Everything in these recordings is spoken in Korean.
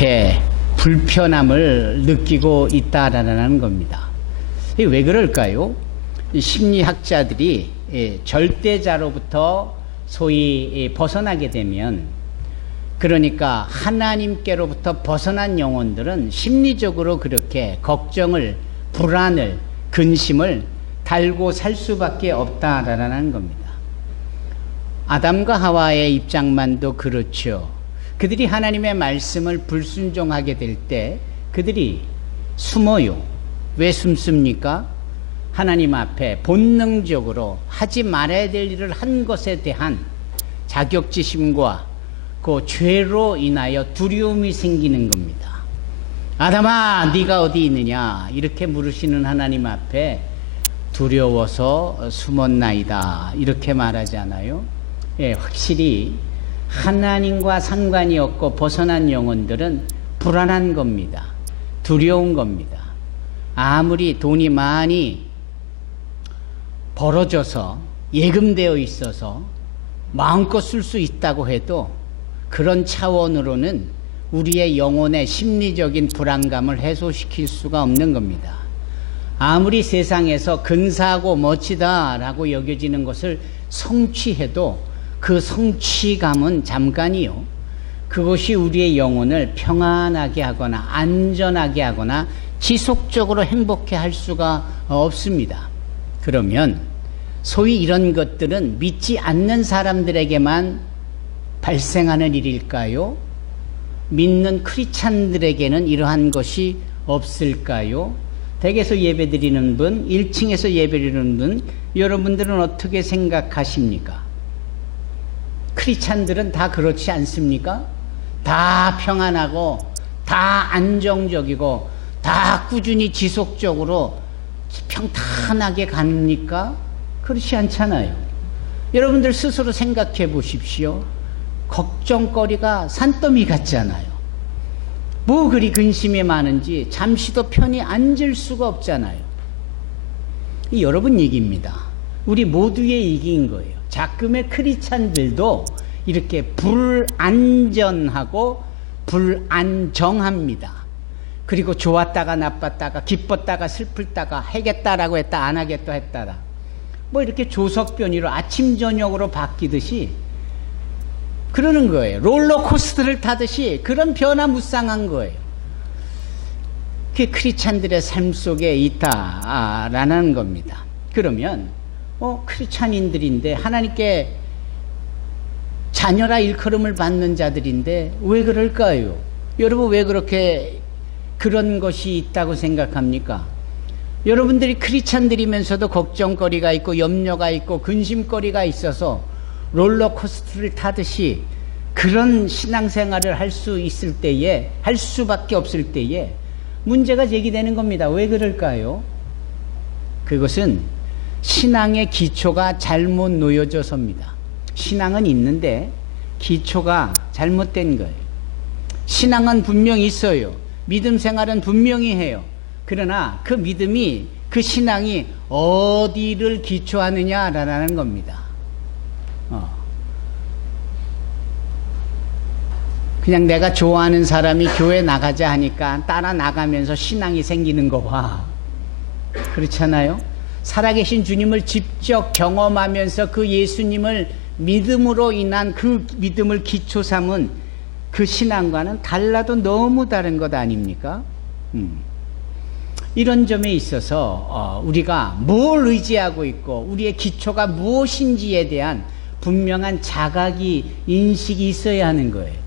이렇게 불편함을 느끼고 있다라는 겁니다. 왜 그럴까요? 심리학자들이 절대자로부터 소위 벗어나게 되면, 그러니까 하나님께로부터 벗어난 영혼들은 심리적으로 그렇게 걱정을, 불안을, 근심을 달고 살 수밖에 없다라는 겁니다. 아담과 하와의 입장만도 그렇죠. 그들이 하나님의 말씀을 불순종하게 될 때 그들이 숨어요. 왜 숨습니까? 하나님 앞에 본능적으로 하지 말아야 될 일을 한 것에 대한 자격지심과 그 죄로 인하여 두려움이 생기는 겁니다. 아담아, 네가 어디 있느냐? 이렇게 물으시는 하나님 앞에 두려워서 숨었나이다, 이렇게 말하잖아요. 예, 확실히 하나님과 상관이 없고 벗어난 영혼들은 불안한 겁니다. 두려운 겁니다. 아무리 돈이 많이 벌어져서 예금되어 있어서 마음껏 쓸 수 있다고 해도 그런 차원으로는 우리의 영혼의 심리적인 불안감을 해소시킬 수가 없는 겁니다. 아무리 세상에서 근사하고 멋지다라고 여겨지는 것을 성취해도 그 성취감은 잠깐이요. 그것이 우리의 영혼을 평안하게 하거나 안전하게 하거나 지속적으로 행복해 할 수가 없습니다. 그러면 소위 이런 것들은 믿지 않는 사람들에게만 발생하는 일일까요? 믿는 크리스찬들에게는 이러한 것이 없을까요? 댁에서 예배드리는 분, 1층에서 예배드리는 분, 여러분들은 어떻게 생각하십니까? 크리스찬들은 다 그렇지 않습니까? 다 평안하고 다 안정적이고 다 꾸준히 지속적으로 평탄하게 갑니까? 그렇지 않잖아요. 여러분들 스스로 생각해 보십시오. 걱정거리가 산더미 같잖아요. 뭐 그리 근심이 많은지 잠시도 편히 앉을 수가 없잖아요. 이 여러분 얘기입니다. 우리 모두의 얘기인 거예요. 자금의 크리스찬들도 이렇게 불안전하고 불안정합니다. 그리고 좋았다가 나빴다가 기뻤다가 슬플다가 하겠다라고 했다 안 하겠다 했다라 뭐 이렇게 조석변이로 아침 저녁으로 바뀌듯이 그러는 거예요. 롤러코스터를 타듯이 그런 변화무쌍한 거예요. 그게 크리스찬들의 삶 속에 있다라는 겁니다. 그러면 크리스찬인들인데 하나님께 자녀라 일컬음을 받는 자들인데 왜 그럴까요? 여러분 왜 그렇게 그런 것이 있다고 생각합니까? 여러분들이 크리스찬들이면서도 걱정거리가 있고 염려가 있고 근심거리가 있어서 롤러코스터를 타듯이 그런 신앙생활을 할 수 있을 때에, 할 수밖에 없을 때에 문제가 제기되는 겁니다. 왜 그럴까요? 그것은 신앙의 기초가 잘못 놓여져서입니다. 신앙은 있는데 기초가 잘못된 거예요. 신앙은 분명히 있어요. 믿음 생활은 분명히 해요. 그러나 그 믿음이, 그 신앙이 어디를 기초하느냐라는 겁니다. 그냥 내가 좋아하는 사람이 교회 나가자 하니까 따라 나가면서 신앙이 생기는 거 봐. 그렇잖아요? 살아계신 주님을 직접 경험하면서 그 예수님을 믿음으로 인한 그 믿음을 기초 삼은 그 신앙과는 달라도 너무 다른 것 아닙니까? 이런 점에 있어서 우리가 뭘 의지하고 있고 우리의 기초가 무엇인지에 대한 분명한 자각이, 인식이 있어야 하는 거예요.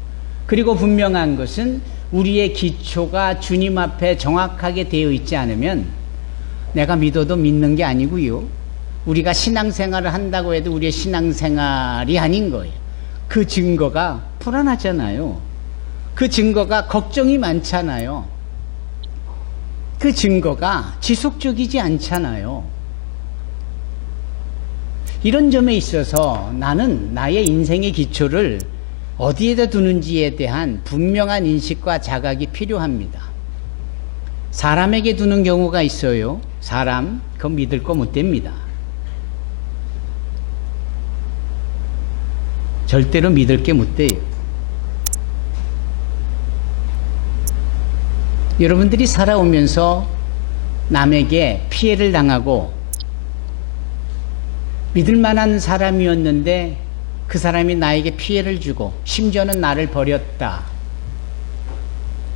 그리고 분명한 것은 우리의 기초가 주님 앞에 정확하게 되어 있지 않으면 내가 믿어도 믿는 게 아니고요. 우리가 신앙생활을 한다고 해도 우리의 신앙생활이 아닌 거예요. 그 증거가 불안하잖아요. 그 증거가 걱정이 많잖아요. 그 증거가 지속적이지 않잖아요. 이런 점에 있어서 나는 나의 인생의 기초를 어디에다 두는지에 대한 분명한 인식과 자각이 필요합니다. 사람에게 두는 경우가 있어요. 사람, 그거 믿을 거 못 됩니다. 절대로 믿을 게 못 돼요. 여러분들이 살아오면서 남에게 피해를 당하고 믿을 만한 사람이었는데 그 사람이 나에게 피해를 주고 심지어는 나를 버렸다.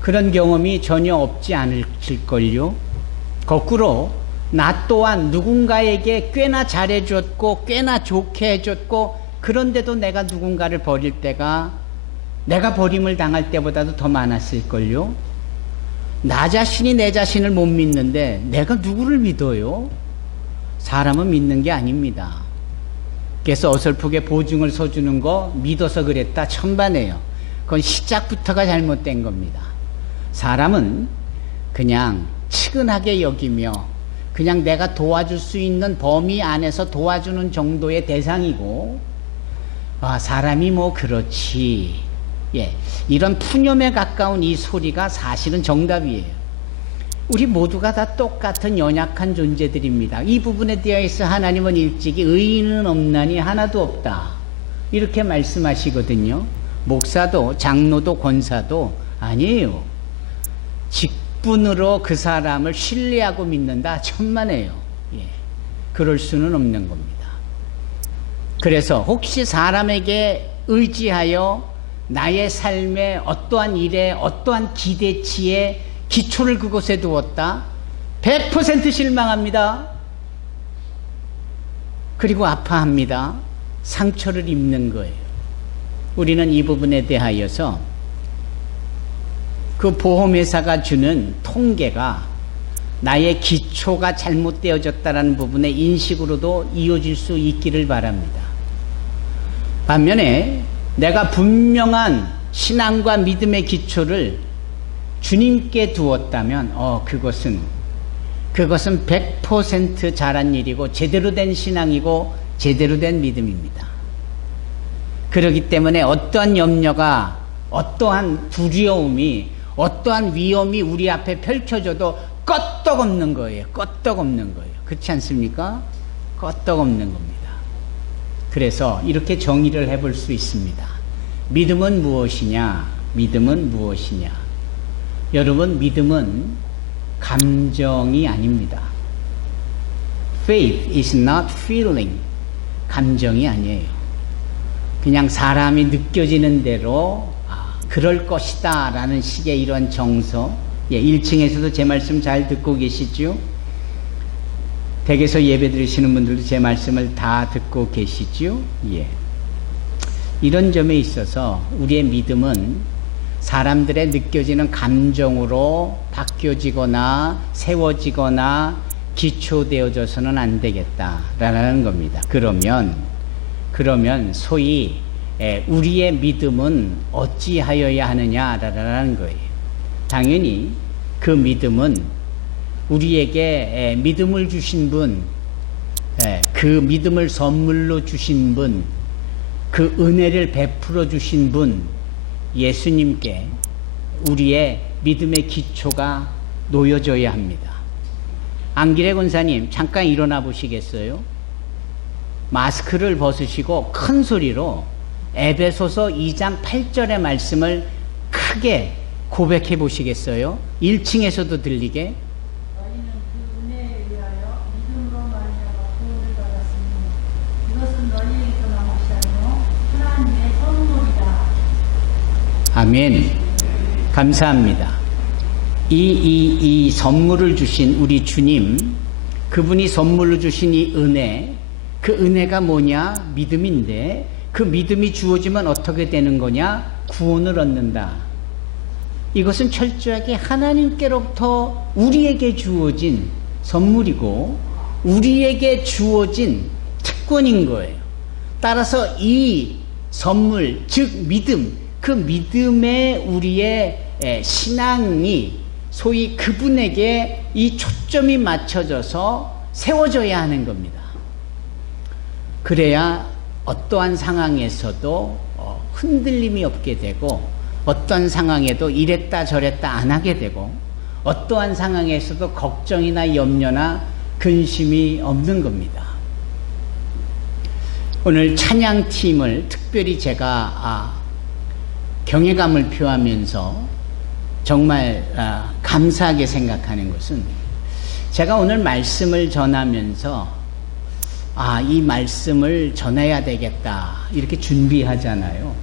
그런 경험이 전혀 없지 않을걸요. 거꾸로 나 또한 누군가에게 꽤나 잘해줬고 꽤나 좋게 해줬고 그런데도 내가 누군가를 버릴 때가 내가 버림을 당할 때보다도 더 많았을걸요. 나 자신이 내 자신을 못 믿는데 내가 누구를 믿어요? 사람은 믿는 게 아닙니다. 그래서 어설프게 보증을 서주는 거 믿어서 그랬다 천반해요. 그건 시작부터가 잘못된 겁니다. 사람은 그냥 측은하게 여기며 그냥 내가 도와줄 수 있는 범위 안에서 도와주는 정도의 대상이고, 사람이 뭐 그렇지, 이런 푸념에 가까운 이 소리가 사실은 정답이에요. 우리 모두가 다 똑같은 연약한 존재들입니다. 이 부분에 대해서 하나님은 일찍이 의인은 없나니 하나도 없다 이렇게 말씀하시거든요. 목사도 장로도 권사도 아니에요. 직분으로 그 사람을 신뢰하고 믿는다 천만에요. 그럴 수는 없는 겁니다. 그래서 혹시 사람에게 의지하여 나의 삶의 어떠한 일에 어떠한 기대치에 기초를 그곳에 두었다? 100% 실망합니다. 그리고 아파합니다. 상처를 입는 거예요. 우리는 이 부분에 대하여서 그 보험회사가 주는 통계가 나의 기초가 잘못되어졌다는 부분의 인식으로도 이어질 수 있기를 바랍니다. 반면에 내가 분명한 신앙과 믿음의 기초를 주님께 두었다면 그것은 100% 잘한 일이고 제대로 된 신앙이고 제대로 된 믿음입니다. 그렇기 때문에 어떠한 염려가, 어떠한 두려움이, 어떠한 위험이 우리 앞에 펼쳐져도 끄떡없는 거예요. 끄떡없는 거예요. 그렇지 않습니까? 끄떡없는 겁니다. 그래서 이렇게 정의를 해볼 수 있습니다. 믿음은 무엇이냐? 믿음은 무엇이냐? 여러분, 믿음은 감정이 아닙니다. Faith is not feeling. 감정이 아니에요. 그냥 사람이 느껴지는 대로 그럴 것이다 라는 식의 이런 정서. 1층에서도 제 말씀 잘 듣고 계시죠? 댁에서 예배 드리시는 분들도 제 말씀을 다 듣고 계시죠? 이런 점에 있어서 우리의 믿음은 사람들의 느껴지는 감정으로 바뀌어지거나 세워지거나 기초되어져서는 안 되겠다라는 겁니다. 그러면 소위 우리의 믿음은 어찌하여야 하느냐라는 거예요. 당연히 그 믿음은 우리에게 믿음을 주신 분, 그 믿음을 선물로 주신 분, 그 은혜를 베풀어 주신 분, 예수님께 우리의 믿음의 기초가 놓여져야 합니다. 안기래 권사님, 잠깐 일어나 보시겠어요? 마스크를 벗으시고 큰 소리로 에베소서 2장 8절의 말씀을 크게 고백해 보시겠어요? 1층에서도 들리게. 너희는 그 은혜에 의하여 믿음으로 말미암아 구원을 받았으니 이것은 너희에게서 난 것이 아니요 하나님의 선물이다. 아멘. 감사합니다. 이 선물을 주신 우리 주님, 그분이 선물로 주신 이 은혜, 그 은혜가 뭐냐? 믿음인데, 그 믿음이 주어지면 어떻게 되는 거냐? 구원을 얻는다. 이것은 철저하게 하나님께로부터 우리에게 주어진 선물이고 우리에게 주어진 특권인 거예요. 따라서 이 선물, 즉 믿음, 그 믿음에 우리의 신앙이 소위 그분에게 이 초점이 맞춰져서 세워져야 하는 겁니다. 그래야 어떠한 상황에서도 흔들림이 없게 되고 어떤 상황에도 이랬다 저랬다 안 하게 되고 어떠한 상황에서도 걱정이나 염려나 근심이 없는 겁니다. 오늘 찬양팀을 특별히 제가 경외감을 표하면서 정말 감사하게 생각하는 것은 제가 오늘 말씀을 전하면서 이 말씀을 전해야 되겠다 이렇게 준비하잖아요.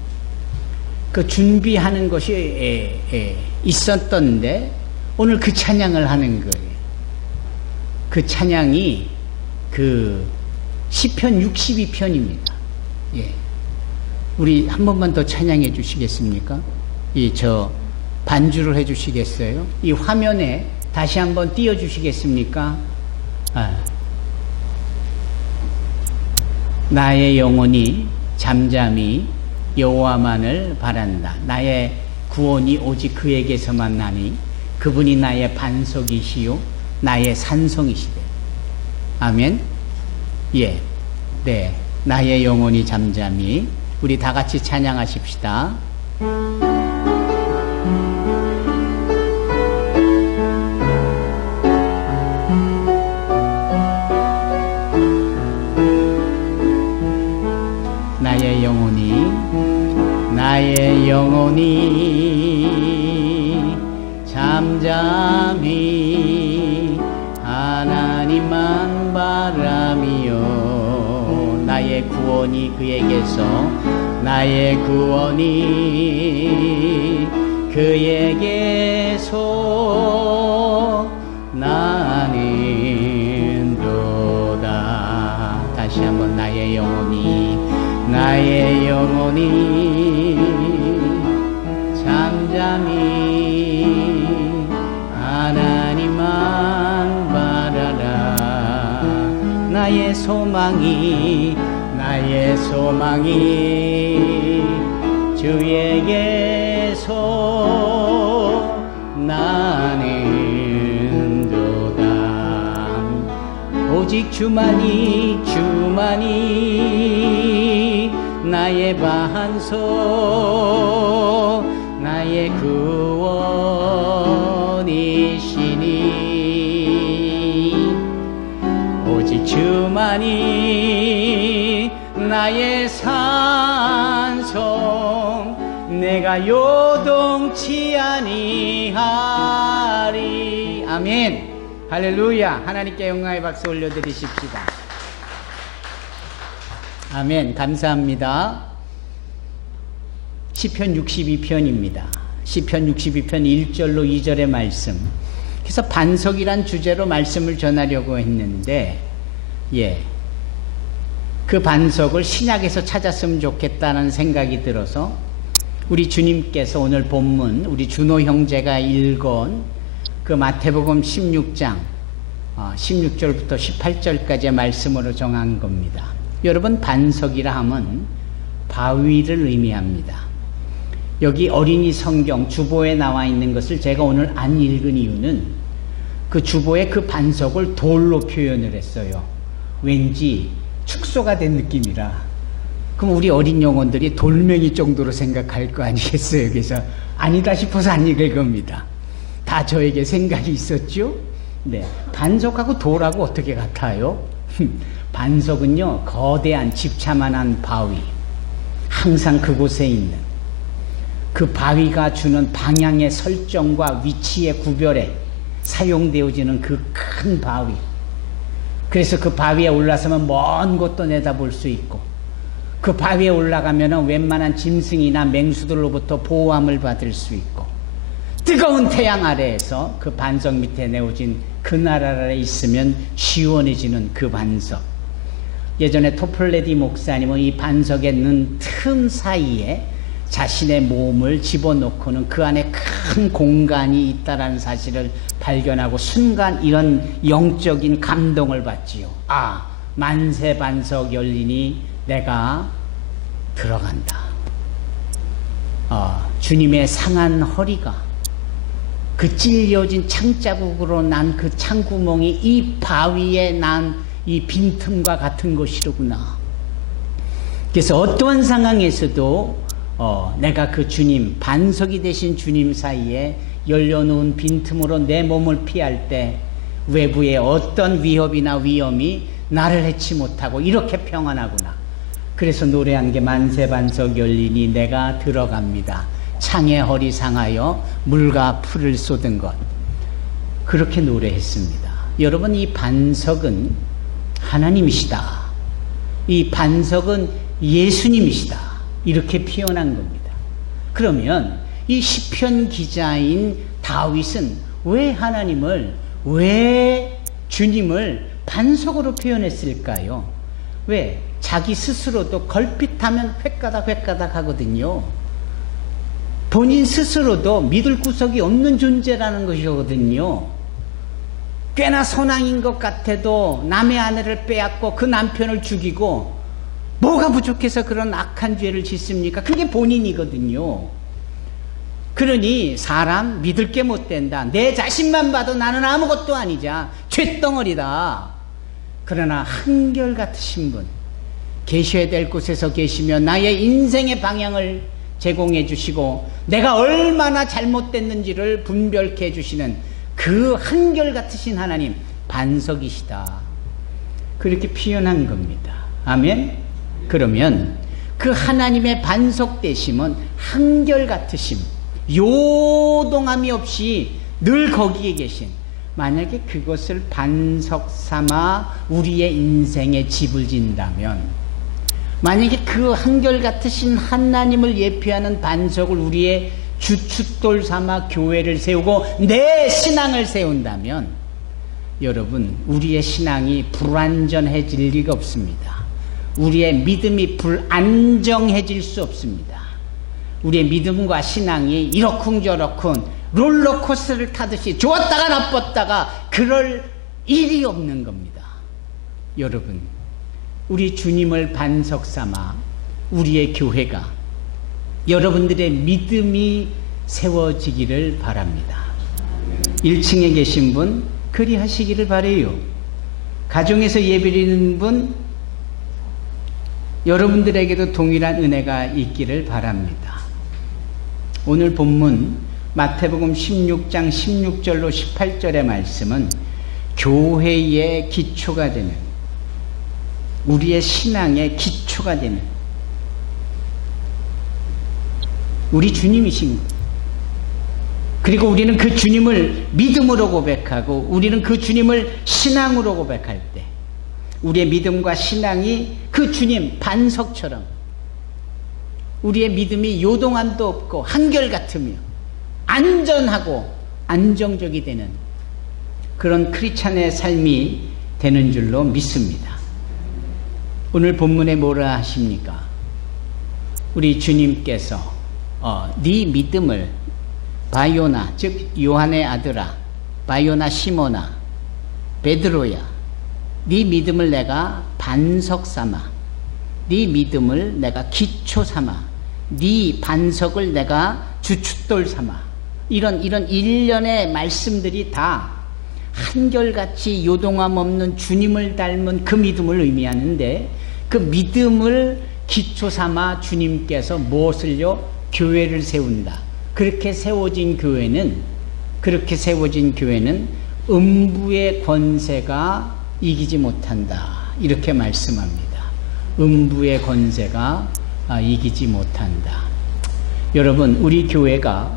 그 준비하는 것이 있었던데 오늘 그 찬양을 하는 거예요. 그 찬양이 그 시편 62편입니다. 예. 우리 한 번만 더 찬양해 주시겠습니까? 저 반주를 해 주시겠어요? 이 화면에 다시 한번 띄워 주시겠습니까? 나의 영혼이 잠잠히 여호와만을 바란다. 나의 구원이 오직 그에게서만 나니 그분이 나의 반석이시요 나의 산성이시되. 아멘. 예. 네. 나의 영혼이 잠잠히. 우리 다 같이 찬양하십시다. 나의 영혼이 잠잠히 하나님만 바라며 나의 구원이 그에게서 나의 구원이 그에게서 나는도다. 다시 한번 나의 영혼이 잠잠히 하나님만 바라라. 나의 소망이 주에게서 나는도다. 오직 주만이 나의 반석 나의 구원이시니 오직 주만이 나의 산성 내가 요동치 아니하리. 아멘. 할렐루야. 하나님께 영광의 박수 올려드리십시다. 아멘. 감사합니다. 시편 62편입니다. 시편 62편 1절로 2절의 말씀. 그래서 반석이란 주제로 말씀을 전하려고 했는데, 그 반석을 신약에서 찾았으면 좋겠다는 생각이 들어서 우리 주님께서 오늘 본문 우리 준호 형제가 읽은 그 마태복음 16장 16절부터 18절까지의 말씀으로 정한 겁니다. 여러분, 반석이라 하면 바위를 의미합니다. 여기 어린이 성경 주보에 나와 있는 것을 제가 오늘 안 읽은 이유는 그 주보에 그 반석을 돌로 표현을 했어요. 왠지 축소가 된 느낌이라. 그럼 우리 어린 영혼들이 돌멩이 정도로 생각할 거 아니겠어요? 그래서 아니다 싶어서 안 읽을 겁니다. 다 저에게 생각이 있었죠? 네. 반석하고 돌하고 어떻게 같아요? 반석은요, 거대한 집차만한 바위, 항상 그곳에 있는 그 바위가 주는 방향의 설정과 위치의 구별에 사용되어지는 그 큰 바위. 그래서 그 바위에 올라서면 먼 곳도 내다볼 수 있고, 그 바위에 올라가면 웬만한 짐승이나 맹수들로부터 보호함을 받을 수 있고, 뜨거운 태양 아래에서 그 반석 밑에 내어진 그 나라에 있으면 시원해지는 그 반석. 예전에 토플레디 목사님은 이 반석에 있는 틈 사이에 자신의 몸을 집어넣고는 그 안에 큰 공간이 있다라는 사실을 발견하고 순간 이런 영적인 감동을 받지요. 만세 반석 열리니 내가 들어간다. 주님의 상한 허리가 그 찔려진 창자국으로 난 그 창구멍이 이 바위에 난 이 빈틈과 같은 것이로구나. 그래서 어떠한 상황에서도 내가 그 주님, 반석이 되신 주님 사이에 열려놓은 빈틈으로 내 몸을 피할 때 외부의 어떤 위협이나 위험이 나를 해치 못하고 이렇게 평안하구나. 그래서 노래한 게 만세 반석 열리니 내가 들어갑니다. 창의 허리 상하여 물과 풀을 쏟은 것. 그렇게 노래했습니다. 여러분, 이 반석은 하나님이시다. 이 반석은 예수님이시다. 이렇게 표현한 겁니다. 그러면 이 시편 기자인 다윗은 왜 하나님을, 왜 주님을 반석으로 표현했을까요? 왜? 자기 스스로도 걸핏하면 획가닥 하거든요. 본인 스스로도 믿을 구석이 없는 존재라는 것이거든요. 꽤나 선왕인 것 같아도 남의 아내를 빼앗고 그 남편을 죽이고 뭐가 부족해서 그런 악한 죄를 짓습니까? 그게 본인이거든요. 그러니 사람 믿을 게 못 된다. 내 자신만 봐도 나는 아무것도 아니자. 쇳덩어리다. 그러나 한결같으신 분, 계셔야 될 곳에서 계시며 나의 인생의 방향을 제공해 주시고 내가 얼마나 잘못됐는지를 분별케 해주시는 그 한결같으신 하나님, 반석이시다. 그렇게 표현한 겁니다. 아멘? 그러면 그 하나님의 반석 되심은 한결같으심, 요동함이 없이 늘 거기에 계신, 만약에 그것을 반석 삼아 우리의 인생에 집을 진다면, 만약에 그 한결같으신 하나님을 예표하는 반석을 우리의 주춧돌 삼아 교회를 세우고 내 신앙을 세운다면, 여러분, 우리의 신앙이 불완전해질 리가 없습니다. 우리의 믿음이 불안정해질 수 없습니다. 우리의 믿음과 신앙이 이러쿵저러쿵 롤러코스터를 타듯이 좋았다가 나빴다가 그럴 일이 없는 겁니다. 여러분, 우리 주님을 반석 삼아 우리의 교회가, 여러분들의 믿음이 세워지기를 바랍니다. 1층에 계신 분 그리하시기를 바라요. 가정에서 예배드리는 분, 여러분들에게도 동일한 은혜가 있기를 바랍니다. 오늘 본문 마태복음 16장 16절로 18절의 말씀은 교회의 기초가 되는, 우리의 신앙의 기초가 되는 우리 주님이신 것. 그리고 우리는 그 주님을 믿음으로 고백하고 우리는 그 주님을 신앙으로 고백할 때 우리의 믿음과 신앙이 그 주님 반석처럼 우리의 믿음이 요동함도 없고 한결같으며 안전하고 안정적이 되는 그런 크리스찬의 삶이 되는 줄로 믿습니다. 오늘 본문에 뭐라 하십니까? 우리 주님께서 네 믿음을 바요나, 즉 요한의 아들아, 바요나 시모나, 베드로야, 네 믿음을 내가 반석 삼아, 네 믿음을 내가 기초 삼아, 네 반석을 내가 주춧돌 삼아, 이런 일련의 말씀들이 다 한결같이 요동함 없는 주님을 닮은 그 믿음을 의미하는데, 그 믿음을 기초 삼아 주님께서 무엇을요? 교회를 세운다. 그렇게 세워진 교회는 음부의 권세가 이기지 못한다. 이렇게 말씀합니다. 음부의 권세가 이기지 못한다. 여러분, 우리 교회가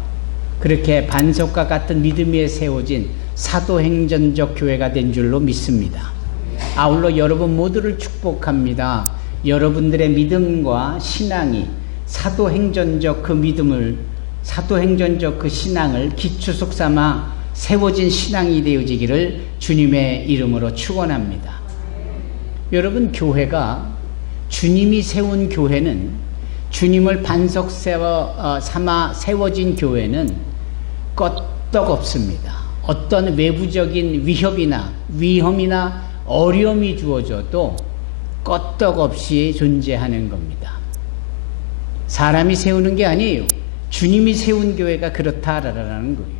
그렇게 반석과 같은 믿음 위에 세워진 사도행전적 교회가 된 줄로 믿습니다. 아울러 여러분 모두를 축복합니다. 여러분들의 믿음과 신앙이 사도행전적 그 믿음을, 사도행전적 그 신앙을 기초속 삼아 세워진 신앙이 되어지기를 주님의 이름으로 축원합니다. 여러분, 교회가, 주님이 세운 교회는, 주님을 반석 삼아 세워진 교회는 끄떡없습니다. 어떤 외부적인 위험이나 어려움이 주어져도 끄떡없이 존재하는 겁니다. 사람이 세우는 게 아니에요. 주님이 세운 교회가 그렇다라는 거예요.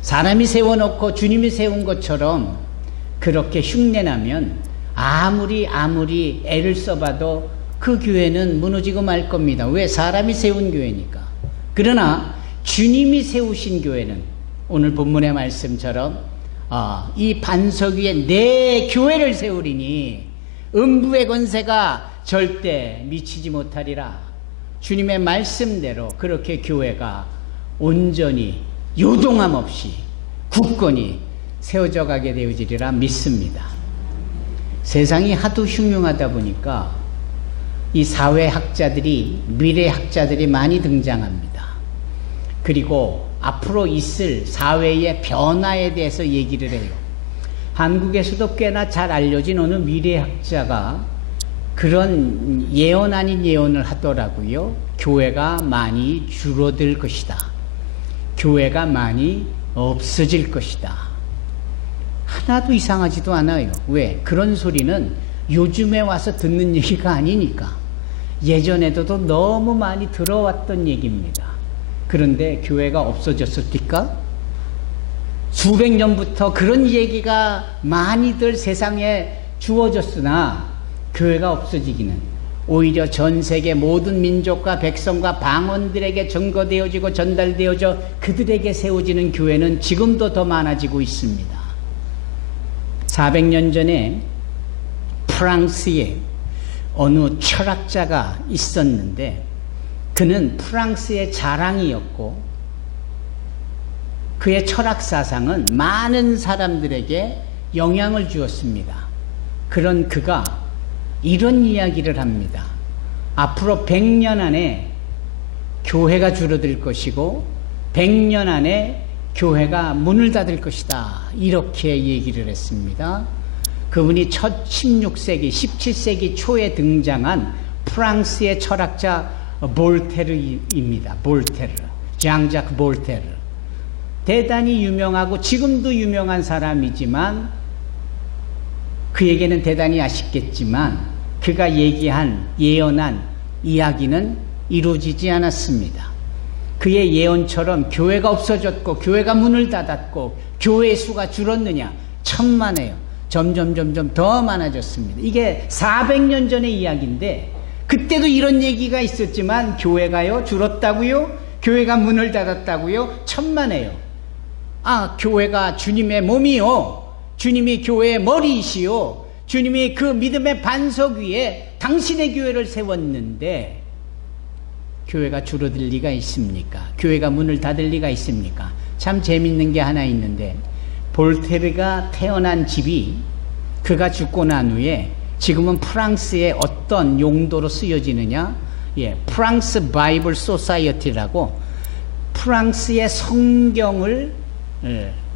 사람이 세워놓고 주님이 세운 것처럼 그렇게 흉내나면 아무리 애를 써봐도 그 교회는 무너지고 말 겁니다. 왜? 사람이 세운 교회니까. 그러나 주님이 세우신 교회는 오늘 본문의 말씀처럼 이 반석 위에 내 교회를 세우리니 음부의 권세가 절대 미치지 못하리라. 주님의 말씀대로 그렇게 교회가 온전히 요동함 없이 굳건히 세워져 가게 되어지리라 믿습니다. 세상이 하도 흉흉하다 보니까 이 사회학자들이, 미래학자들이 많이 등장합니다. 그리고 앞으로 있을 사회의 변화에 대해서 얘기를 해요. 한국에서도 꽤나 잘 알려진 어느 미래학자가 그런 예언 아닌 예언을 하더라고요. 교회가 많이 줄어들 것이다. 교회가 많이 없어질 것이다. 하나도 이상하지도 않아요. 왜? 그런 소리는 요즘에 와서 듣는 얘기가 아니니까. 예전에도 너무 많이 들어왔던 얘기입니다. 그런데 교회가 없어졌을까? 수백 년부터 그런 얘기가 많이들 세상에 주어졌으나 교회가 없어지기는 오히려 전 세계 모든 민족과 백성과 방언들에게 증거되어지고 전달되어져 그들에게 세워지는 교회는 지금도 더 많아지고 있습니다. 400년 전에 프랑스에 어느 철학자가 있었는데 그는 프랑스의 자랑이었고 그의 철학 사상은 많은 사람들에게 영향을 주었습니다. 그런 그가 이런 이야기를 합니다. 앞으로 100년 안에 교회가 줄어들 것이고 100년 안에 교회가 문을 닫을 것이다. 이렇게 얘기를 했습니다. 그분이 첫 16세기, 17세기 초에 등장한 프랑스의 철학자 볼테르입니다. 볼테르, 장자크 볼테르. 대단히 유명하고 지금도 유명한 사람이지만 그에게는 대단히 아쉽겠지만 그가 얘기한, 예언한 이야기는 이루어지지 않았습니다. 그의 예언처럼 교회가 없어졌고 교회가 문을 닫았고 교회의 수가 줄었느냐? 천만에요. 점점 더 많아졌습니다. 이게 400년 전의 이야기인데 그때도 이런 얘기가 있었지만 교회가요? 줄었다고요? 교회가 문을 닫았다고요? 천만에요. 아, 교회가 주님의 몸이요. 주님이 교회의 머리이시오. 주님이 그 믿음의 반석 위에 당신의 교회를 세웠는데 교회가 줄어들 리가 있습니까? 교회가 문을 닫을 리가 있습니까? 참 재밌는 게 하나 있는데 볼테르가 태어난 집이 그가 죽고 난 후에 지금은 프랑스의 어떤 용도로 쓰여지느냐? 프랑스 바이블 소사이어티라고 프랑스의 성경을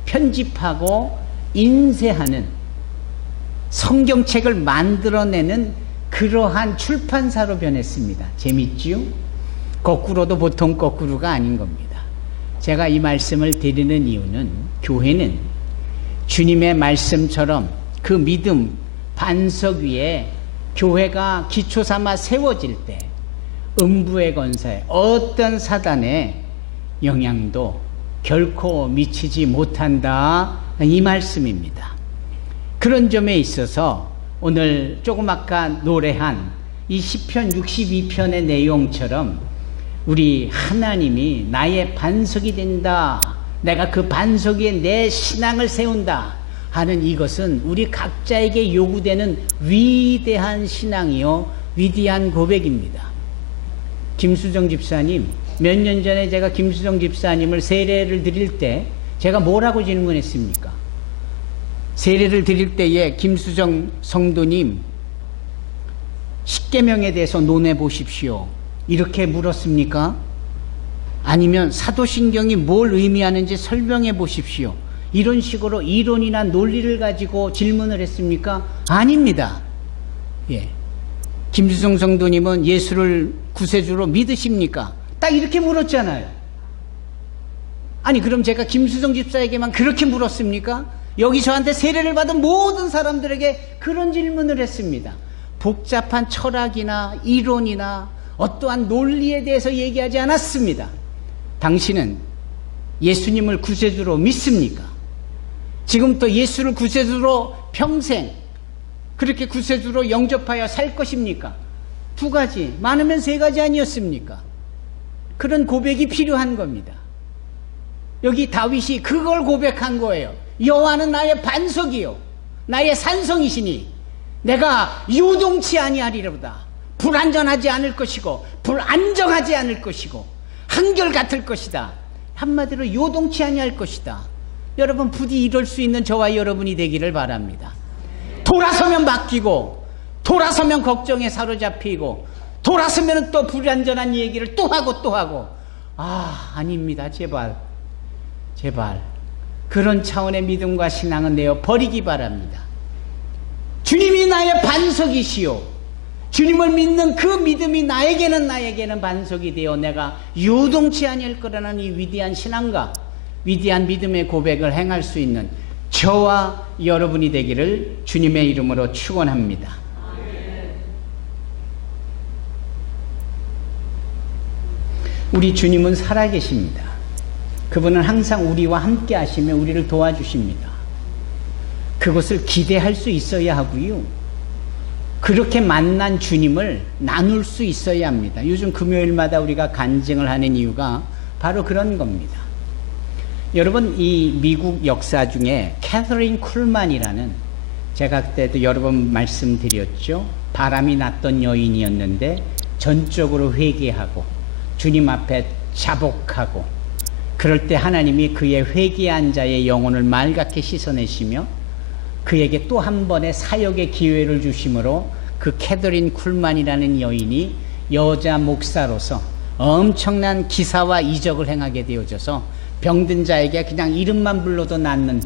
편집하고 인쇄하는 성경책을 만들어내는 그러한 출판사로 변했습니다. 재밌지요? 거꾸로도 보통 거꾸로가 아닌 겁니다. 제가 이 말씀을 드리는 이유는 교회는 주님의 말씀처럼 그 믿음 반석 위에 교회가 기초 삼아 세워질 때 음부의 권세에 어떤 사단의 영향도 결코 미치지 못한다, 이 말씀입니다. 그런 점에 있어서 오늘 조금 아까 노래한 이 시편 62편의 내용처럼 우리 하나님이 나의 반석이 된다, 내가 그 반석 위에 내 신앙을 세운다 하는 이것은 우리 각자에게 요구되는 위대한 신앙이요 위대한 고백입니다. 김수정 집사님, 몇 년 전에 제가 김수정 집사님을 세례를 드릴 때 제가 뭐라고 질문했습니까? 세례를 드릴 때에 김수정 성도님 십계명에 대해서 논해 보십시오, 이렇게 물었습니까? 아니면 사도신경이 뭘 의미하는지 설명해 보십시오, 이런 식으로 이론이나 논리를 가지고 질문을 했습니까? 아닙니다. 김수정 성도님은 예수를 구세주로 믿으십니까? 딱 이렇게 물었잖아요. 아니, 그럼 제가 김수정 집사에게만 그렇게 물었습니까? 여기 저한테 세례를 받은 모든 사람들에게 그런 질문을 했습니다. 복잡한 철학이나 이론이나 어떠한 논리에 대해서 얘기하지 않았습니다. 당신은 예수님을 구세주로 믿습니까? 지금 또 예수를 구세주로 평생 그렇게 구세주로 영접하여 살 것입니까? 두 가지, 많으면 세 가지 아니었습니까? 그런 고백이 필요한 겁니다. 여기 다윗이 그걸 고백한 거예요. 여호와는 나의 반석이요 나의 산성이시니 내가 요동치 아니하리로다. 불완전하지 않을 것이고 불안정하지 않을 것이고 한결같을 것이다. 한마디로 요동치 아니할 것이다. 여러분 부디 이럴 수 있는 저와 여러분이 되기를 바랍니다. 돌아서면 맡기고 돌아서면 걱정에 사로잡히고 돌아서면 또 불완전한 얘기를 또 하고 아닙니다. 제발 그런 차원의 믿음과 신앙은 내어 버리기 바랍니다. 주님이 나의 반석이시오. 주님을 믿는 그 믿음이 나에게는 반석이 되어 내가 요동치 아니할 거라는 이 위대한 신앙과 위대한 믿음의 고백을 행할 수 있는 저와 여러분이 되기를 주님의 이름으로 축원합니다. 우리 주님은 살아계십니다. 그분은 항상 우리와 함께 하시며 우리를 도와주십니다. 그것을 기대할 수 있어야 하고요. 그렇게 만난 주님을 나눌 수 있어야 합니다. 요즘 금요일마다 우리가 간증을 하는 이유가 바로 그런 겁니다. 여러분, 이 미국 역사 중에 캐서린 쿨만이라는, 제가 그때도 여러 번 말씀드렸죠. 바람이 났던 여인이었는데 전적으로 회개하고 주님 앞에 자복하고, 그럴 때 하나님이 그의 회개한 자의 영혼을 맑게 씻어내시며 그에게 또 한 번의 사역의 기회를 주심으로 그 캐서린 쿨만이라는 여인이 여자 목사로서 엄청난 기사와 이적을 행하게 되어져서 병든 자에게 그냥 이름만 불러도 낫는,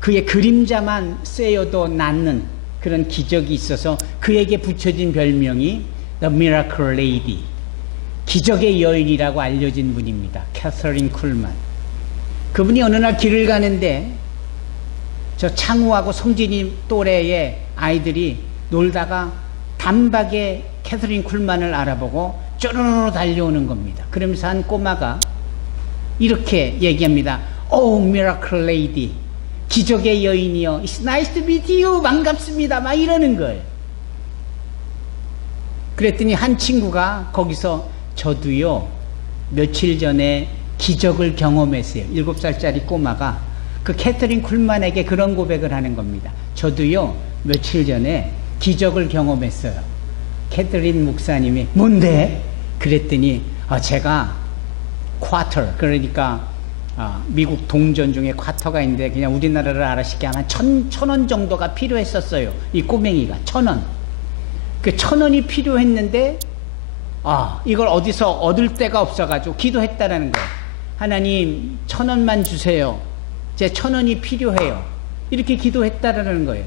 그의 그림자만 쐬어도 낫는 그런 기적이 있어서 그에게 붙여진 별명이 The Miracle Lady, 기적의 여인이라고 알려진 분입니다. 캐서린 쿨만. 그분이 어느 날 길을 가는데 저 창우하고 성진이 또래의 아이들이 놀다가 단박에 캐서린 쿨만을 알아보고 쪼르르 달려오는 겁니다. 그러면서 한 꼬마가 이렇게 얘기합니다. Oh, Miracle Lady, 기적의 여인이요, It's nice to meet you, 반갑습니다, 막 이러는 거예요. 그랬더니 한 친구가 거기서 저도요 며칠 전에 기적을 경험했어요. 7살짜리 꼬마가 그 캐서린 쿨만에게 그런 고백을 하는 겁니다. 저도요 며칠 전에 기적을 경험했어요. 캐서린 목사님이 뭔데? 그랬더니 제가 쿼터, 그러니까 미국 동전 중에 쿼터가 있는데 그냥 우리나라를 알아듣게 하면 1,000원 정도가 필요했었어요. 이 꼬맹이가 1,000원. 그 1,000원이 필요했는데 이걸 어디서 얻을 데가 없어가지고 기도했다라는 거예요. 하나님 1,000원만 주세요. 제 1,000원이 필요해요. 이렇게 기도했다라는 거예요.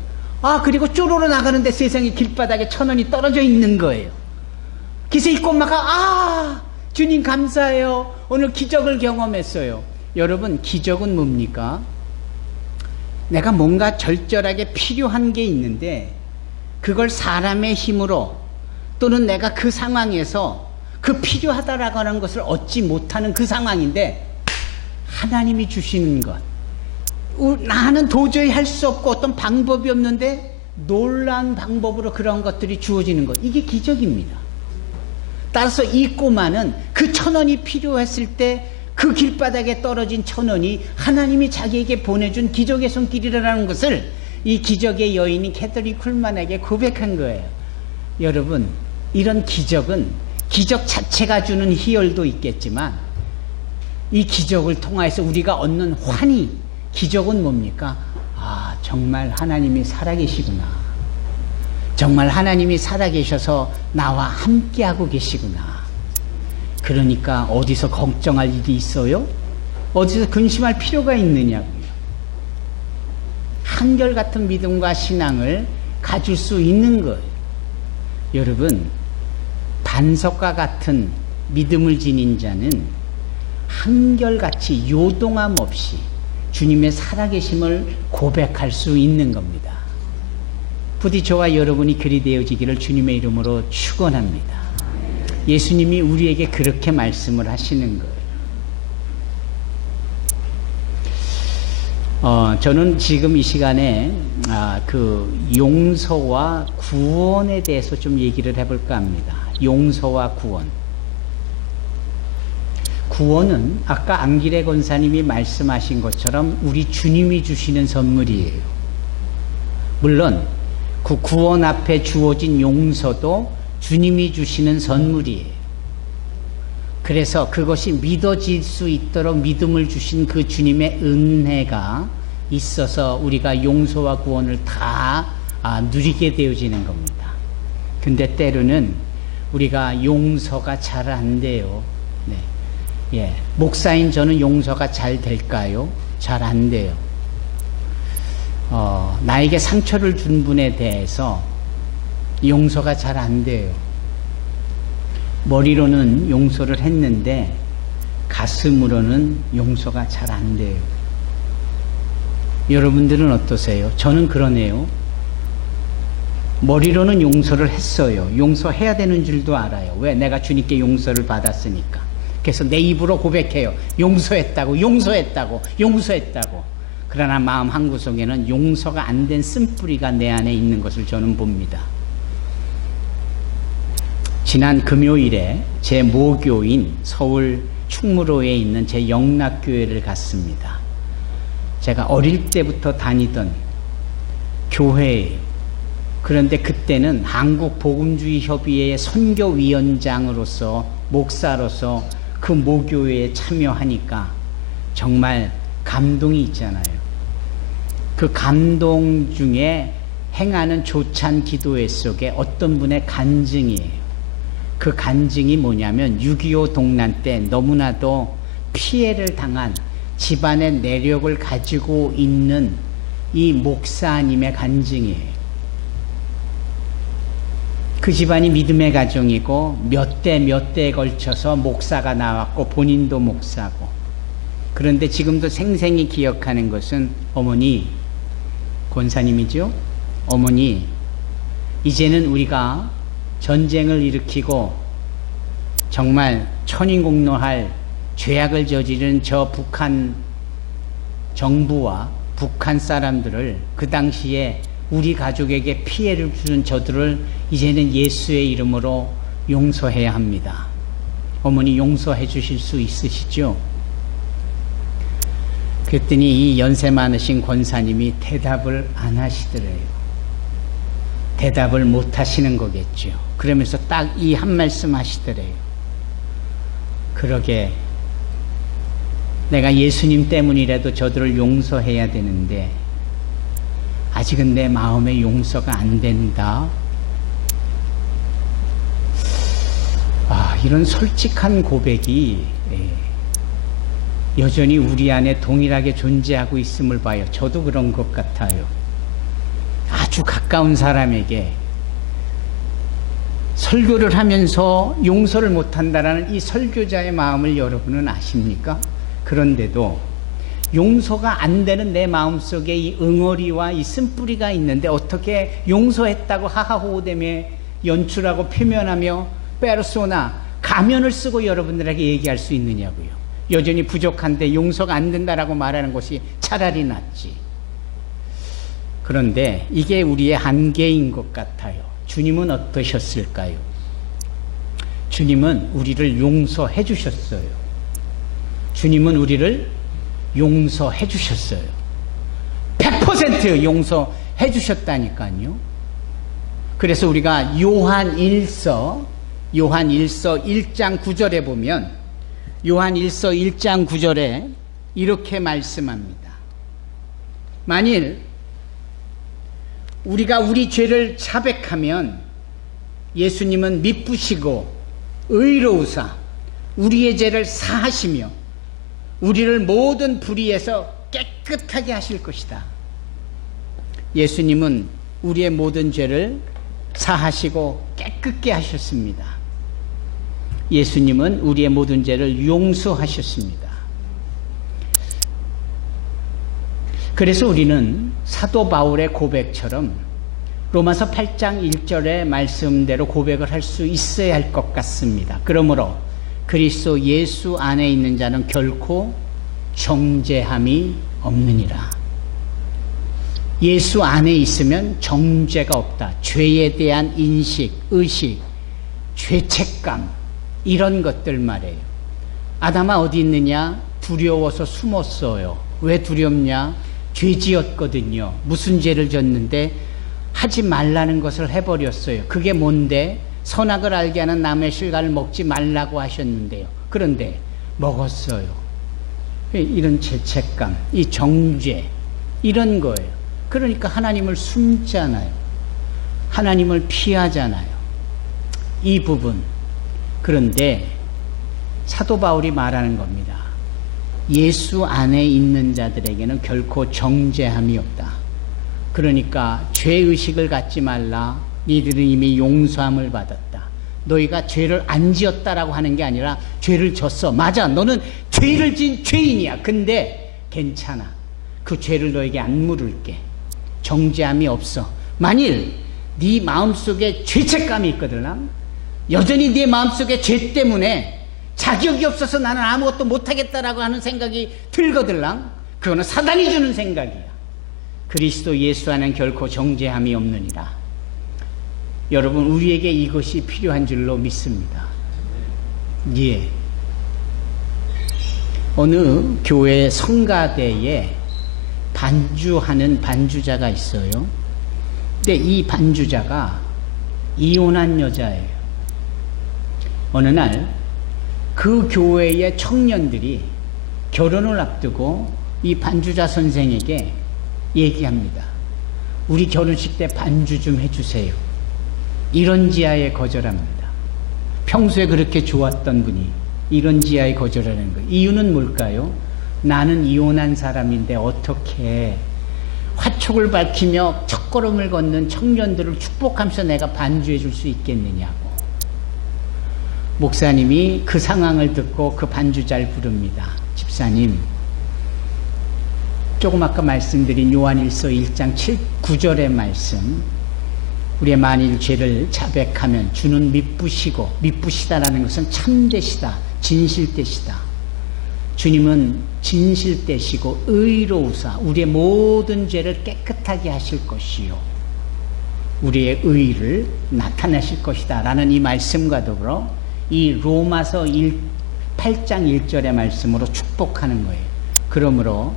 그리고 쪼로로 나가는데 세상에 길바닥에 1,000원이 떨어져 있는 거예요. 그래서 이 꼬마가 주님 감사해요. 오늘 기적을 경험했어요. 여러분, 기적은 뭡니까? 내가 뭔가 절절하게 필요한 게 있는데 그걸 사람의 힘으로 또는 내가 그 상황에서 그 필요하다라고 하는 것을 얻지 못하는 그 상황인데 하나님이 주시는 것, 나는 도저히 할 수 없고 어떤 방법이 없는데 놀라운 방법으로 그런 것들이 주어지는 것, 이게 기적입니다. 따라서 이 꼬마는 그 1,000원이 필요했을 때 그 길바닥에 떨어진 1,000원이 하나님이 자기에게 보내준 기적의 손길이라는 것을 이 기적의 여인인 캐서린 쿨만에게 고백한 거예요. 여러분, 이런 기적은 기적 자체가 주는 희열도 있겠지만 이 기적을 통해서 우리가 얻는 환희, 기적은 뭡니까? 정말 하나님이 살아계시구나. 정말 하나님이 살아계셔서 나와 함께하고 계시구나. 그러니까 어디서 걱정할 일이 있어요? 어디서 근심할 필요가 있느냐고요. 한결같은 믿음과 신앙을 가질 수 있는 거예요. 여러분, 반석과 같은 믿음을 지닌 자는 한결같이 요동함 없이 주님의 살아계심을 고백할 수 있는 겁니다. 부디 저와 여러분이 그리 되어지기를 주님의 이름으로 축원합니다. 예수님이 우리에게 그렇게 말씀을 하시는 거예요. 저는 지금 이 시간에 그 용서와 구원에 대해서 좀 얘기를 해볼까 합니다. 용서와 구원. 구원은 아까 안기래 권사님이 말씀하신 것처럼 우리 주님이 주시는 선물이에요. 물론 그 구원 앞에 주어진 용서도 주님이 주시는 선물이에요. 그래서 그것이 믿어질 수 있도록 믿음을 주신 그 주님의 은혜가 있어서 우리가 용서와 구원을 다 누리게 되어지는 겁니다. 근데 때로는 우리가 용서가 잘 안 돼요. 네. 예. 목사인 저는 용서가 잘 될까요? 잘 안 돼요. 나에게 상처를 준 분에 대해서 용서가 잘 안 돼요. 머리로는 용서를 했는데 가슴으로는 용서가 잘 안 돼요. 여러분들은 어떠세요? 저는 그러네요. 머리로는 용서를 했어요. 용서해야 되는 줄도 알아요. 왜? 내가 주님께 용서를 받았으니까. 그래서 내 입으로 고백해요. 용서했다고, 용서했다고, 용서했다고. 그러나 마음 한구석에는 용서가 안 된 쓴뿌리가 내 안에 있는 것을 저는 봅니다. 지난 금요일에 제 모교인 서울 충무로에 있는 제 영락교회를 갔습니다. 제가 어릴 때부터 다니던 교회예요. 그런데 그때는 한국복음주의협의회의 선교위원장으로서 목사로서 그 모교회에 참여하니까 정말 감동이 있잖아요. 그 감동 중에 행하는 조찬 기도회 속에 어떤 분의 간증이에요. 그 간증이 뭐냐면 6.25 동란 때 너무나도 피해를 당한 집안의 내력을 가지고 있는 이 목사님의 간증이에요. 그 집안이 믿음의 가정이고 몇 대에 걸쳐서 목사가 나왔고 본인도 목사고. 그런데 지금도 생생히 기억하는 것은 어머니, 권사님이죠? 어머니, 이제는 우리가 전쟁을 일으키고 정말 천인공노할 죄악을 저지른 저 북한 정부와 북한 사람들을, 그 당시에 우리 가족에게 피해를 주는 저들을 이제는 예수의 이름으로 용서해야 합니다. 어머니 용서해 주실 수 있으시죠? 그랬더니 이 연세 많으신 권사님이 대답을 안 하시더래요. 대답을 못 하시는 거겠죠. 그러면서 딱 이 한 말씀 하시더래요. 그러게 내가 예수님 때문이라도 저들을 용서해야 되는데 아직은 내 마음에 용서가 안 된다. 이런 솔직한 고백이 여전히 우리 안에 동일하게 존재하고 있음을 봐요. 저도 그런 것 같아요. 아주 가까운 사람에게 설교를 하면서 용서를 못한다라는 이 설교자의 마음을 여러분은 아십니까? 그런데도 용서가 안 되는 내 마음속에 이 응어리와 이 쓴뿌리가 있는데 어떻게 용서했다고 하하호호되며 연출하고 표면하며 페르소나, 가면을 쓰고 여러분들에게 얘기할 수 있느냐고요. 여전히 부족한데 용서가 안 된다라고 말하는 것이 차라리 낫지. 그런데 이게 우리의 한계인 것 같아요. 주님은 어떠셨을까요? 주님은 우리를 용서해 주셨어요. 주님은 우리를 용서해 주셨어요. 100% 용서해 주셨다니까요. 그래서 우리가 요한 1서 1장 9절에 보면 요한 1서 1장 9절에 이렇게 말씀합니다. 만일 우리가 우리 죄를 자백하면 예수님은 미쁘시고 의로우사 우리의 죄를 사하시며 우리를 모든 불의에서 깨끗하게 하실 것이다. 예수님은 우리의 모든 죄를 사하시고 깨끗게 하셨습니다. 예수님은 우리의 모든 죄를 용서하셨습니다. 그래서 우리는 사도 바울의 고백처럼 로마서 8장 1절의 말씀대로 고백을 할 수 있어야 할 것 같습니다. 그러므로 그리스도 예수 안에 있는 자는 결코 정죄함이 없느니라. 예수 안에 있으면 정죄가 없다. 죄에 대한 인식, 의식, 죄책감 이런 것들 말이에요. 아담아 어디 있느냐? 두려워서 숨었어요. 왜 두렵냐? 죄 지었거든요. 무슨 죄를 졌는데 하지 말라는 것을 해버렸어요. 그게 뭔데? 선악을 알게 하는 나무의 실과를 먹지 말라고 하셨는데요. 그런데 먹었어요. 이런 죄책감, 이 정죄, 이런 거예요. 그러니까 하나님을 숨잖아요. 하나님을 피하잖아요. 이 부분. 그런데 사도 바울이 말하는 겁니다. 예수 안에 있는 자들에게는 결코 정죄함이 없다. 그러니까 죄의식을 갖지 말라. 니들은 이미 용서함을 받았다. 너희가 죄를 안 지었다라고 하는 게 아니라 죄를 졌어. 맞아, 너는 죄를 진 죄인이야. 근데 괜찮아. 그 죄를 너에게 안 물을게. 정죄함이 없어. 만일 네 마음속에 죄책감이 있거든, 여전히 네 마음속에 죄 때문에 자격이 없어서 나는 아무것도 못하겠다라고 하는 생각이 들거든, 그거는 사단이 주는 생각이야. 그리스도 예수 안에는 결코 정죄함이 없느니라. 여러분, 우리에게 이것이 필요한 줄로 믿습니다. 예. 어느 교회 성가대에 반주하는 반주자가 있어요. 근데 이 반주자가 이혼한 여자예요. 어느 날 그 교회의 청년들이 결혼을 앞두고 이 반주자 선생에게 얘기합니다. 우리 결혼식 때 반주 좀 해주세요. 이런 지하에 거절합니다. 평소에 그렇게 좋았던 분이 이런 지하에 거절하는 거예요. 이유는 뭘까요? 나는 이혼한 사람인데 어떻게 화촉을 밝히며 첫걸음을 걷는 청년들을 축복하면서 내가 반주해 줄 수 있겠느냐고. 목사님이 그 상황을 듣고 그 반주자를 부릅니다. 집사님, 조금 아까 말씀드린 요한일서 1장 9절의 말씀, 우리의 만일 죄를 자백하면 주는 미쁘시고, 미쁘시다라는 것은 참되시다, 진실되시다. 주님은 진실되시고 의로우사 우리의 모든 죄를 깨끗하게 하실 것이요, 우리의 의를 나타내실 것이다 라는 이 말씀과 더불어 이 로마서 8장 1절의 말씀으로 축복하는 거예요. 그러므로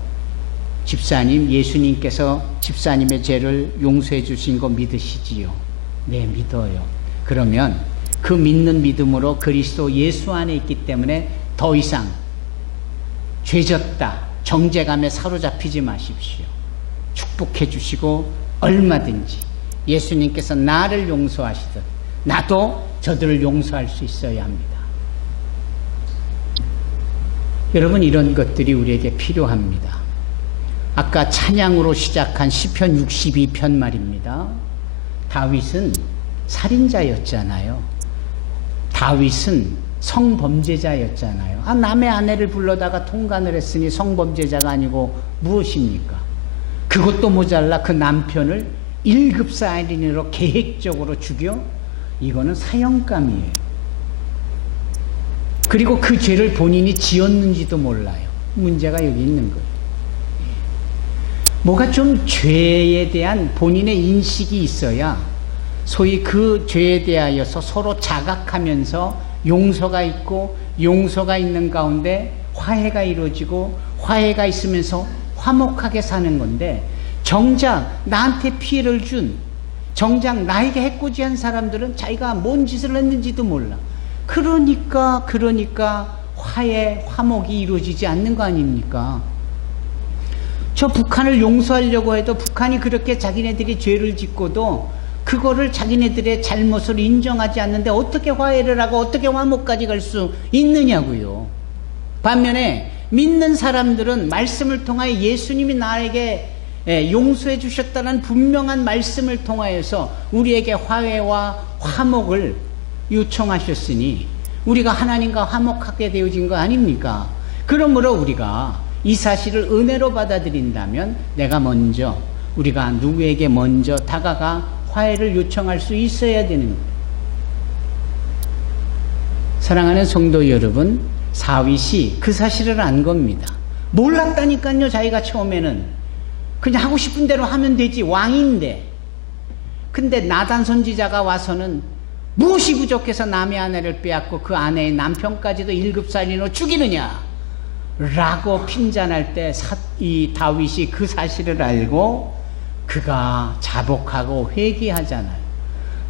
집사님, 예수님께서 집사님의 죄를 용서해 주신 거 믿으시지요? 네, 믿어요. 그러면 그 믿는 믿음으로 그리스도 예수 안에 있기 때문에 더 이상 죄졌다, 정죄감에 사로잡히지 마십시오. 축복해 주시고 얼마든지 예수님께서 나를 용서하시듯 나도 저들을 용서할 수 있어야 합니다. 여러분, 이런 것들이 우리에게 필요합니다. 아까 찬양으로 시작한 시편 62편 말입니다. 다윗은 살인자였잖아요. 다윗은 성범죄자였잖아요. 남의 아내를 불러다가 통간을 했으니 성범죄자가 아니고 무엇입니까? 그것도 모자라 그 남편을 1급 살인으로 계획적으로 죽여? 이거는 사형감이에요. 그리고 그 죄를 본인이 지었는지도 몰라요. 문제가 여기 있는 거예요. 뭐가 좀 죄에 대한 본인의 인식이 있어야 소위 그 죄에 대하여서 서로 자각하면서 용서가 있고, 용서가 있는 가운데 화해가 이루어지고, 화해가 있으면서 화목하게 사는 건데, 정작 나한테 피해를 준, 정작 나에게 해코지한 사람들은 자기가 뭔 짓을 했는지도 몰라. 그러니까 화해, 화목이 이루어지지 않는 거 아닙니까? 저 북한을 용서하려고 해도 북한이 그렇게 자기네들이 죄를 짓고도 그거를 자기네들의 잘못을 인정하지 않는데 어떻게 화해를 하고 어떻게 화목까지 갈 수 있느냐고요. 반면에 믿는 사람들은 말씀을 통하여 예수님이 나에게 용서해 주셨다는 분명한 말씀을 통하여서 우리에게 화해와 화목을 요청하셨으니 우리가 하나님과 화목하게 되어진 거 아닙니까? 그러므로 우리가 이 사실을 은혜로 받아들인다면 우리가 누구에게 먼저 다가가 화해를 요청할 수 있어야 되는 거예요. 사랑하는 성도 여러분, 다윗이 그 사실을 안 겁니다. 몰랐다니까요. 자기가 처음에는 그냥 하고 싶은 대로 하면 되지, 왕인데. 근데 나단 선지자가 와서는 무엇이 부족해서 남의 아내를 빼앗고 그 아내의 남편까지도 1급 살인으로 죽이느냐 라고 핀잔할 때 이 다윗이 그 사실을 알고 그가 자복하고 회개하잖아요.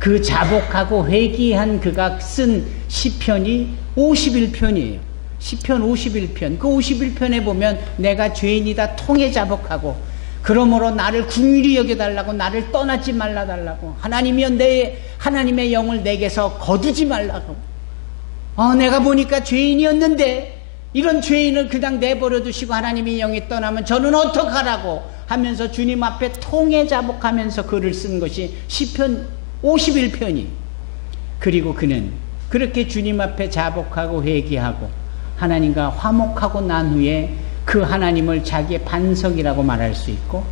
그 자복하고 회개한 그가 쓴 시편이 51편이에요. 시편 51편. 그 51편에 보면 내가 죄인이다 통해 자복하고 그러므로 나를 긍휼히 여겨달라고 나를 떠나지 말라달라고 하나님의 영을 내게서 거두지 말라고 내가 보니까 죄인이었는데 이런 죄인을 그냥 내버려 두시고 하나님의 영이 떠나면 저는 어떡하라고 하면서 주님 앞에 통해 자복하면서 글을 쓴 것이 시편 51편이. 그리고 그는 그렇게 주님 앞에 자복하고 회개하고 하나님과 화목하고 난 후에 그 하나님을 자기의 반석이라고 말할 수 있고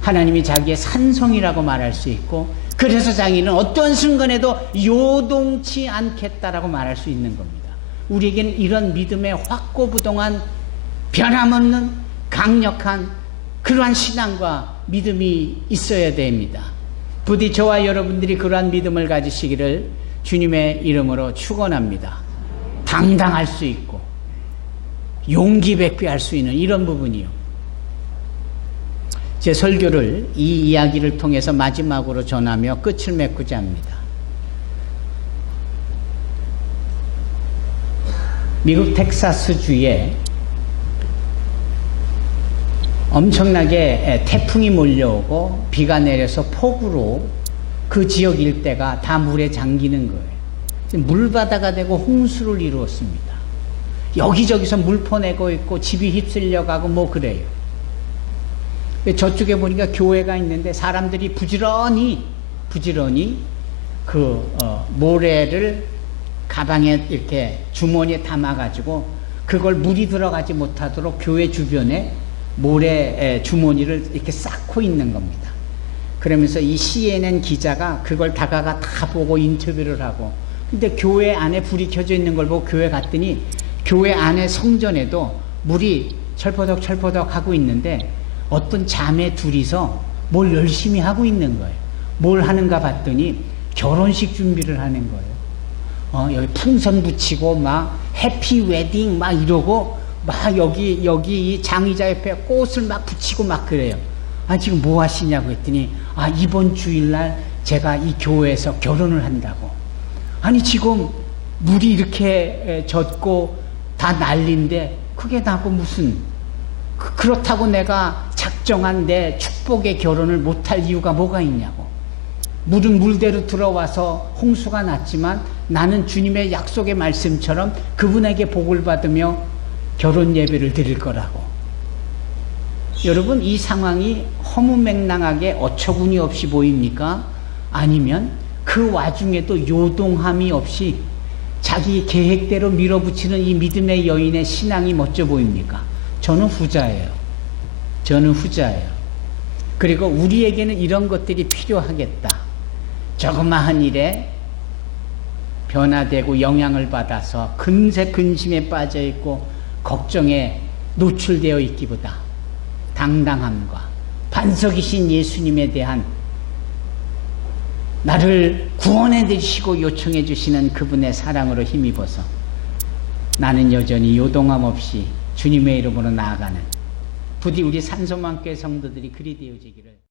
하나님이 자기의 산성이라고 말할 수 있고 그래서 자기는 어떠한 순간에도 요동치 않겠다라고 말할 수 있는 겁니다. 우리에게는 이런 믿음의 확고부동한 변함없는 강력한 그러한 신앙과 믿음이 있어야 됩니다. 부디 저와 여러분들이 그러한 믿음을 가지시기를 주님의 이름으로 축원합니다. 당당할 수 있고 용기 백배할 수 있는 이런 부분이요. 제 설교를 이 이야기를 통해서 마지막으로 전하며 끝을 맺고자 합니다. 미국 텍사스주에 엄청나게 태풍이 몰려오고 비가 내려서 폭우로 그 지역 일대가 다 물에 잠기는 거예요. 물바다가 되고 홍수를 이루었습니다. 여기저기서 물 퍼내고 있고 집이 휩쓸려가고 뭐 그래요. 저쪽에 보니까 교회가 있는데 사람들이 부지런히 그 모래를 가방에 이렇게 주머니에 담아가지고 그걸 물이 들어가지 못하도록 교회 주변에 모래 주머니를 이렇게 쌓고 있는 겁니다. 그러면서 이 CNN 기자가 그걸 다가가 다 보고 인터뷰를 하고 근데 교회 안에 불이 켜져 있는 걸 보고 교회 갔더니 교회 안에 성전에도 물이 철퍼덕 하고 있는데 어떤 자매 둘이서 뭘 열심히 하고 있는 거예요. 뭘 하는가 봤더니 결혼식 준비를 하는 거예요. 여기 풍선 붙이고 막 해피 웨딩 막 이러고 막 여기 이 장의자 옆에 꽃을 막 붙이고 막 그래요. 지금 뭐 하시냐고 했더니 이번 주일날 제가 이 교회에서 결혼을 한다고. 지금 물이 이렇게 젖고 다 난리인데 그게 나고 무슨 그렇다고 내가 작정한 내 축복의 결혼을 못할 이유가 뭐가 있냐고. 물은 물대로 들어와서 홍수가 났지만 나는 주님의 약속의 말씀처럼 그분에게 복을 받으며 결혼 예배를 드릴 거라고. 여러분 이 상황이 허무맹랑하게 어처구니 없이 보입니까? 아니면 그 와중에도 요동함이 없이 자기 계획대로 밀어붙이는 이 믿음의 여인의 신앙이 멋져 보입니까? 저는 후자예요. 그리고 우리에게는 이런 것들이 필요하겠다. 조그마한 일에 변화되고 영향을 받아서 금세 근심에 빠져있고 걱정에 노출되어 있기보다 당당함과 반석이신 예수님에 대한 나를 구원해 주시고 요청해 주시는 그분의 사랑으로 힘입어서 나는 여전히 요동함 없이 주님의 이름으로 나아가는 부디 우리 산소망교회 성도들이 그리 되어지기를